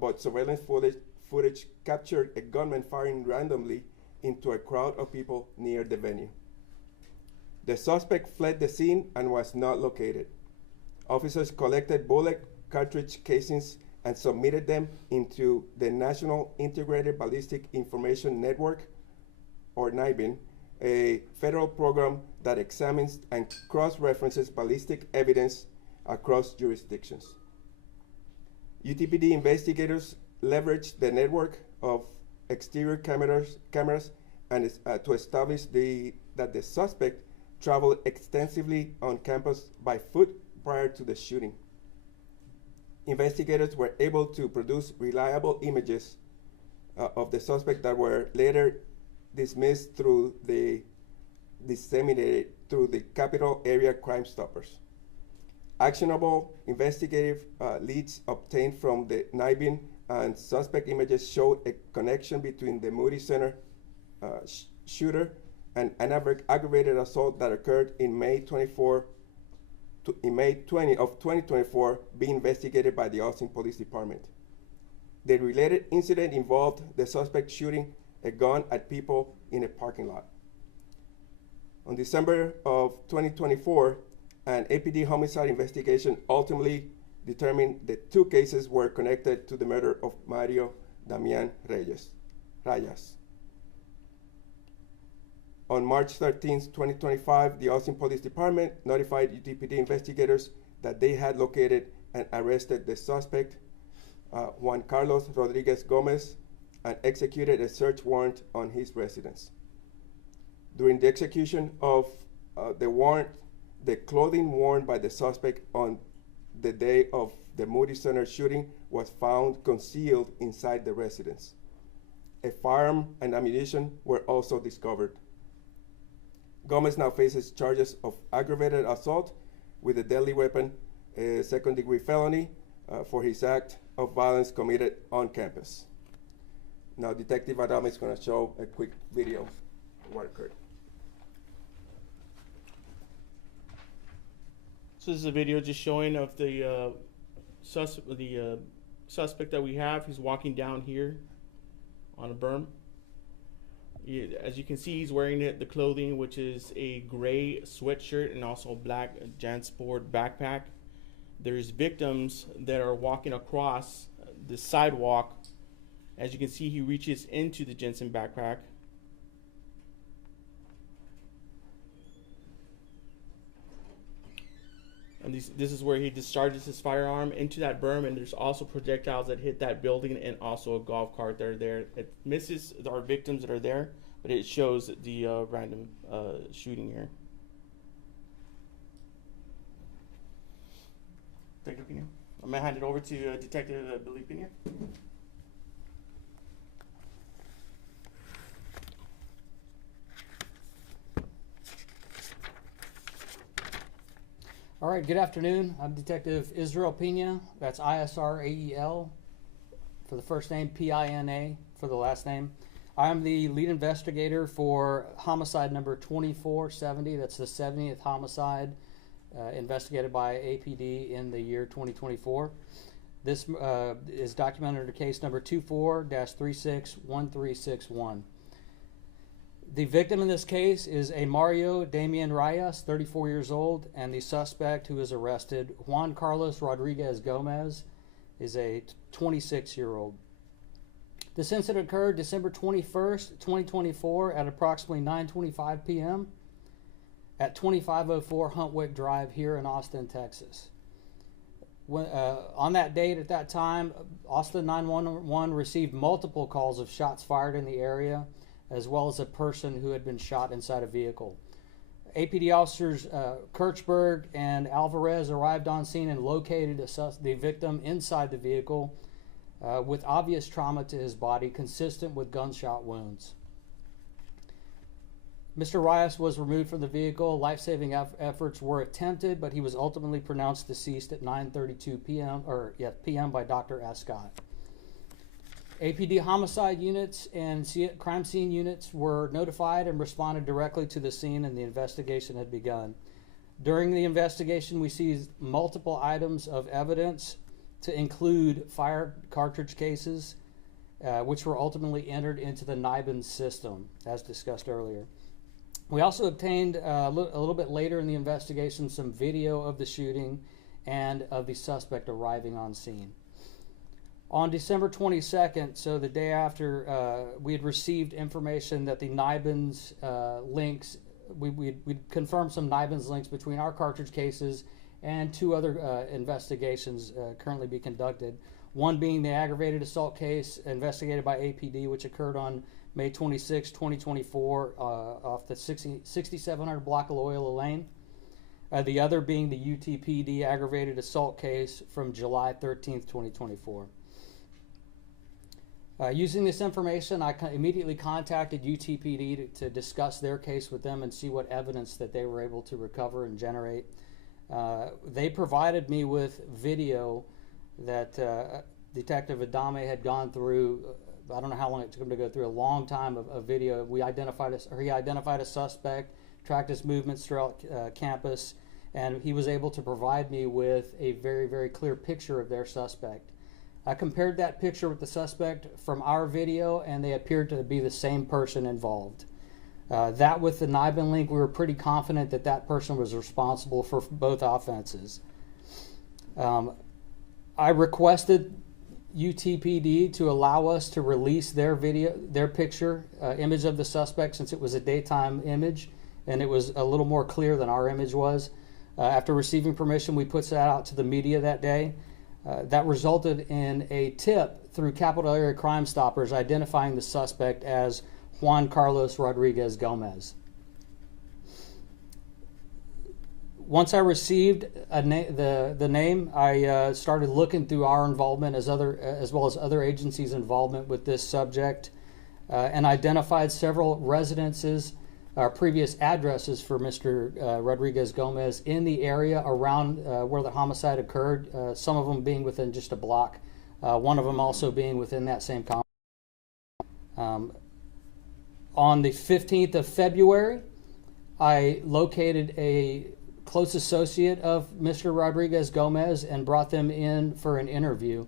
but surveillance footage captured a gunman firing randomly into a crowd of people near the venue. The suspect fled the scene and was not located. Officers collected bullet cartridge casings and submitted them into the National Integrated Ballistic Information Network, or NIBIN, a federal program that examines and cross-references ballistic evidence across jurisdictions. UTPD investigators leveraged the network of exterior cameras and to establish that the suspect traveled extensively on campus by foot prior to the shooting. Investigators were able to produce reliable images of the suspect that were later dismissed through disseminated through the Capital Area Crime Stoppers. Actionable investigative leads obtained from the NIBIN and suspect images showed a connection between the Moody Center shooter and an aggravated assault that occurred in May 20 of 2024, being investigated by the Austin Police Department. The related incident involved the suspect shooting a gun at people in a parking lot. On December of 2024, an APD homicide investigation ultimately determined that 2 cases were connected to the murder of Mario Damian-Rayas. On March 13, 2025, the Austin Police Department notified UTPD investigators that they had located and arrested the suspect, Juan Carlos Rodriguez-Gomez, and executed a search warrant on his residence. During the execution of the warrant, the clothing worn by the suspect on the day of the Moody Center shooting was found concealed inside the residence. A firearm and ammunition were also discovered. Gomez now faces charges of aggravated assault with a deadly weapon, a second-degree felony for his act of violence committed on campus. Now, Detective Adam is going to show a quick video of what occurred. So this is a video just showing of the suspect that we have. He's walking down here on a berm. As you can see, he's wearing the clothing, which is a gray sweatshirt and also a black JanSport backpack. There's victims that are walking across the sidewalk. As you can see, he reaches into the Jensen backpack. And this is where he discharges his firearm into that berm, and there's also projectiles that hit that building and also a golf cart that are there. It misses our victims that are there, but it shows the random shooting here. Detective Pena. I'm going to hand it over to Detective Billy Pena. All right, good afternoon. I'm Detective Israel Pena. That's ISRAEL for the first name, PINA for the last name. I'm the lead investigator for homicide number 2470. That's the 70th homicide investigated by APD in the year 2024. This is documented under case number 24-361361. The victim in this case is a Mario Damian-Rayas, 34 years old, and the suspect who is arrested, Juan Carlos Rodriguez-Gomez, is a 26-year-old. This incident occurred December 21st, 2024 at approximately 9:25 p.m. at 2504 Huntwick Drive here in Austin, Texas. On that date, at that time, Austin 911 received multiple calls of shots fired in the area, as well as a person who had been shot inside a vehicle. APD officers Kirchberg and Alvarez arrived on scene and located the victim inside the vehicle with obvious trauma to his body, consistent with gunshot wounds. Mr. Reyes was removed from the vehicle. Life-saving efforts were attempted, but he was ultimately pronounced deceased at 9:32 p.m. by Dr. Escott. APD homicide units and crime scene units were notified and responded directly to the scene, and the investigation had begun. During the investigation, we seized multiple items of evidence, to include fire cartridge cases, which were ultimately entered into the NIBIN system, as discussed earlier. We also obtained a little bit later in the investigation some video of the shooting and of the suspect arriving on scene. On December 22nd, so the day after, we had received information that the NIBIN's links, we'd confirmed some NIBIN's links between our cartridge cases and two other investigations currently being conducted. One being the aggravated assault case investigated by APD, which occurred on May 26, 2024, off the 6700 block of Loyola Lane. The other being the UTPD aggravated assault case from July 13th, 2024. Using this information, I immediately contacted UTPD to discuss their case with them and see what evidence that they were able to recover and generate. They provided me with video that Detective Adame had gone through. I don't know how long it took him to go through, a long time of video. He identified a suspect, tracked his movements throughout campus, and he was able to provide me with a very, very clear picture of their suspect. I compared that picture with the suspect from our video, and they appeared to be the same person involved. That with the NIBIN link, we were pretty confident that that person was responsible for both offenses. I requested UTPD to allow us to release their video, their picture, image of the suspect, since it was a daytime image, and it was a little more clear than our image was. After receiving permission, we put that out to the media that day. That resulted in a tip through Capital Area Crime Stoppers identifying the suspect as Juan Carlos Rodriguez-Gomez. Once I received the name, I started looking through our involvement as well as other agencies' involvement with this subject, and identified several residences, previous addresses for Mr. Rodriguez-Gomez in the area around where the homicide occurred, some of them being within just a block, one of them also being within that same complex. On the 15th of February, I located a close associate of Mr. Rodriguez-Gomez and brought them in for an interview.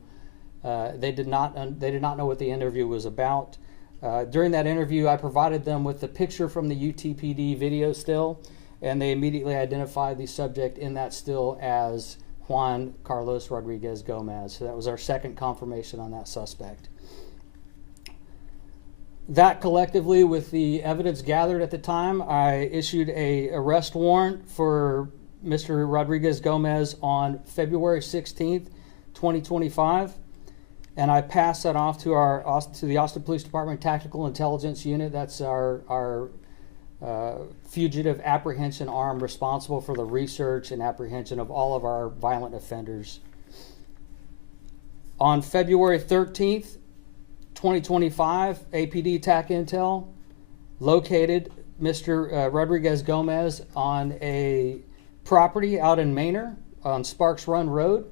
They did not know what the interview was about. During that interview, I provided them with the picture from the UTPD video still, and they immediately identified the subject in that still as Juan Carlos Rodriguez-Gomez. So that was our second confirmation on that suspect. That collectively, with the evidence gathered at the time, I issued an arrest warrant for Mr. Rodriguez-Gomez on February 16th, 2025. And I passed that off to the Austin Police Department Tactical Intelligence Unit. That's our fugitive apprehension arm responsible for the research and apprehension of all of our violent offenders. On February 13th, 2025, APD TAC Intel located Mr. Rodriguez-Gomez on a property out in Manor on Sparks Run Road.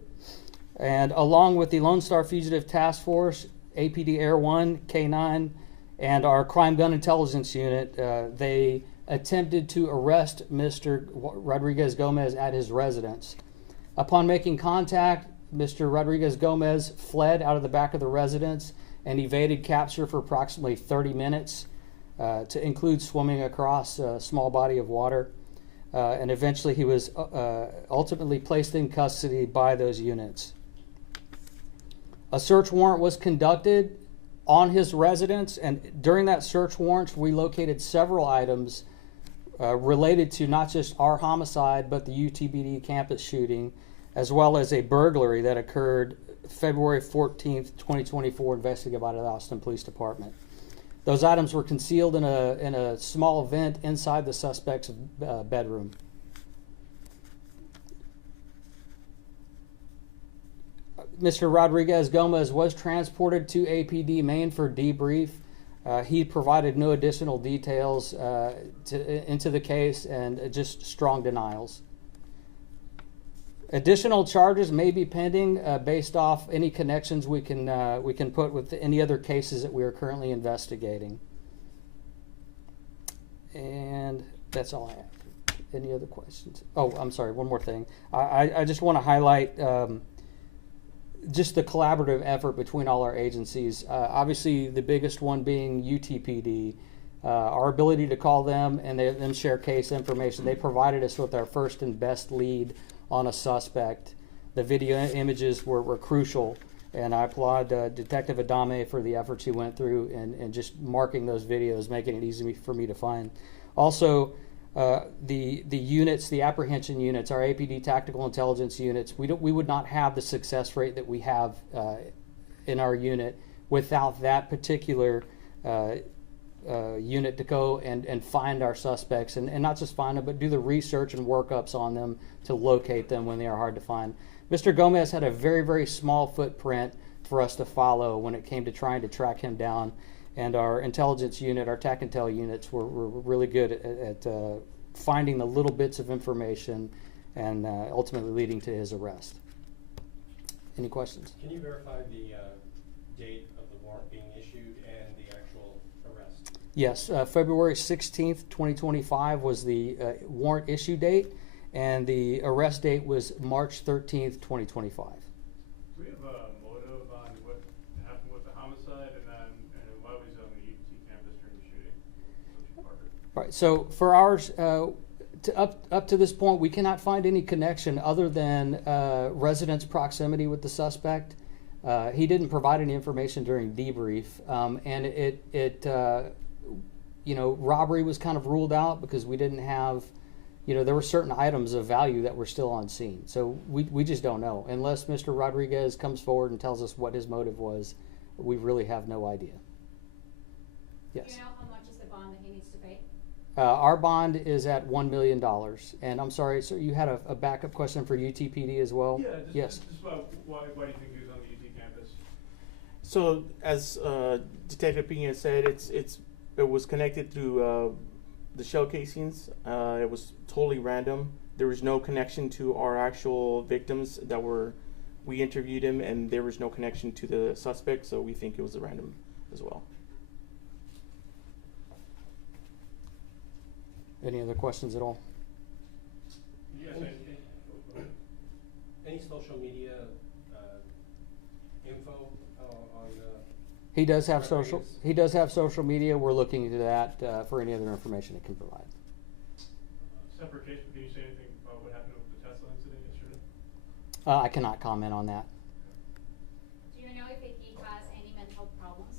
And along with the Lone Star Fugitive Task Force, APD Air 1, K9, and our Crime Gun Intelligence Unit, they attempted to arrest Mr. Rodriguez-Gomez at his residence. Upon making contact, Mr. Rodriguez-Gomez fled out of the back of the residence and evaded capture for approximately 30 minutes, to include swimming across a small body of water. And eventually he was ultimately placed in custody by those units. A search warrant was conducted on his residence, and during that search warrant, we located several items related to not just our homicide, but the UTPD campus shooting, as well as a burglary that occurred February 14th, 2024, investigated by the Austin Police Department. Those items were concealed in a small vent inside the suspect's bedroom. Mr. Rodriguez-Gomez was transported to APD Maine for debrief. He provided no additional details into the case and just strong denials. Additional charges may be pending based off any connections we can put with any other cases that we are currently investigating. And that's all I have. Any other questions? Oh, I'm sorry, one more thing. I just want to highlight just the collaborative effort between all our agencies. Obviously, the biggest one being UTPD. Our ability to call them and them share case information. They provided us with our first and best lead on a suspect. The video images were crucial, and I applaud Detective Adame for the efforts he went through and just marking those videos, making it easy for me to find. Also, the units, the apprehension units, our APD tactical intelligence units, we would not have the success rate that we have in our unit without that particular unit to go and find our suspects and not just find them, but do the research and workups on them to locate them when they are hard to find. Mr. Gomez had a very, very small footprint for us to follow when it came to trying to track him down, and our intelligence unit, our TAC Intel units were really good at finding the little bits of information and ultimately leading to his arrest. Any questions? Can you verify the date of the warrant being issued and the actual arrest? Yes, February 16th, 2025 was the warrant issue date, and the arrest date was March 13th, 2025. Do we have a motive on what happened with the homicide and why was he on the UT campus during the shooting? Right, so for ours, up to this point, we cannot find any connection other than residence proximity with the suspect. He didn't provide any information during debrief, and robbery was kind of ruled out because we didn't have, there were certain items of value that were still on scene. So we just don't know. Unless Mr. Rodriguez comes forward and tells us what his motive was, we really have no idea. Yes. Do you know how much is the bond that he needs to pay? Our bond is at $1 million. And I'm sorry, so you had a backup question for UTPD as well? Yeah, yes. Just about why do you think he was on the UT campus? So as Detective Pina said, it was connected through the shell casings. It was totally random. There was no connection to our actual victims we interviewed him, and there was no connection to the suspect, so we think it was a random as well. Any other questions at all? Yes. Any social media info on He does have Rodriguez? He does have social media. We're looking into that for any other information it can provide. Separate case, but can you say anything about what happened with the Tesla incident yesterday? I cannot comment on that. Do you know if he has any mental problems?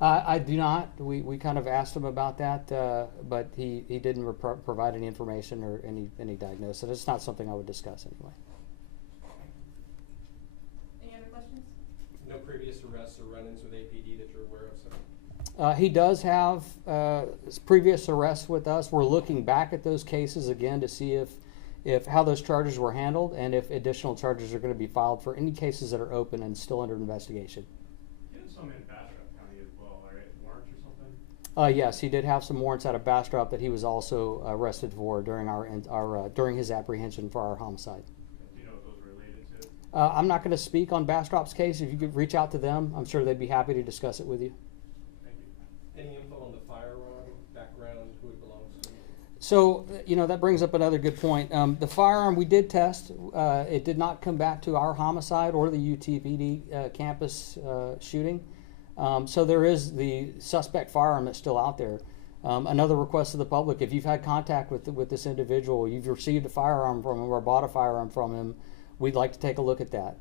I do not. We kind of asked him about that, but he didn't provide any information or any diagnosis. It's not something I would discuss anyway. Any other questions? no previous arrests or run-ins with APD that you're aware of, sir? He does have previous arrests with us. We're looking back at those cases again to see if how those charges were handled and if additional charges are going to be filed for any cases that are open and still under investigation. You had some in Bastrop County as well, right? Warrants or something? Yes, he did have some warrants out of Bastrop that he was also arrested for during during his apprehension for our homicide. Do you know what those were related to? I'm not going to speak on Bastrop's case. If you could reach out to them, I'm sure they'd be happy to discuss it with you. Thank you. Any info on the firearm, background, who it belongs to? So, that brings up another good point. The firearm we did test. It did not come back to our homicide or the UTPD campus shooting. So there is the suspect firearm that's still out there. Another request to the public, if you've had contact with this individual, you've received a firearm from him or bought a firearm from him, we'd like to take a look at that.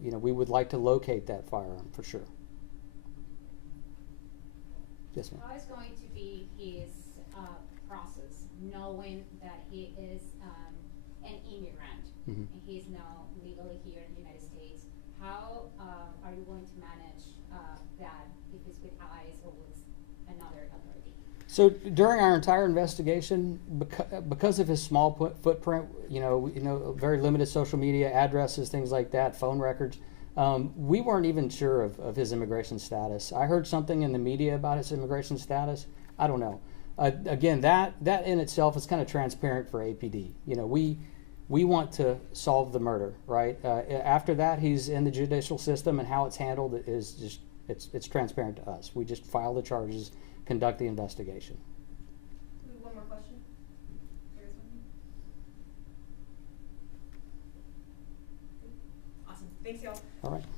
We would like to locate that firearm for sure. Yes, ma'am. How is going to be his process, knowing that he is an immigrant Mm-hmm. and he is now legally here in the United States? How are you going to manage that, if it's with ICE or with another authority? So during our entire investigation, because of his small footprint, very limited social media addresses, things like that, phone records, we weren't even sure of his immigration status. I heard something in the media about his immigration status. I don't know. Again, that in itself is kind of transparent for APD. We want to solve the murder, right? After that, he's in the judicial system, and how it's handled is just it's transparent to us. We just file the charges, conduct the investigation. One more question. There is one. Awesome. Thanks, y'all. All right.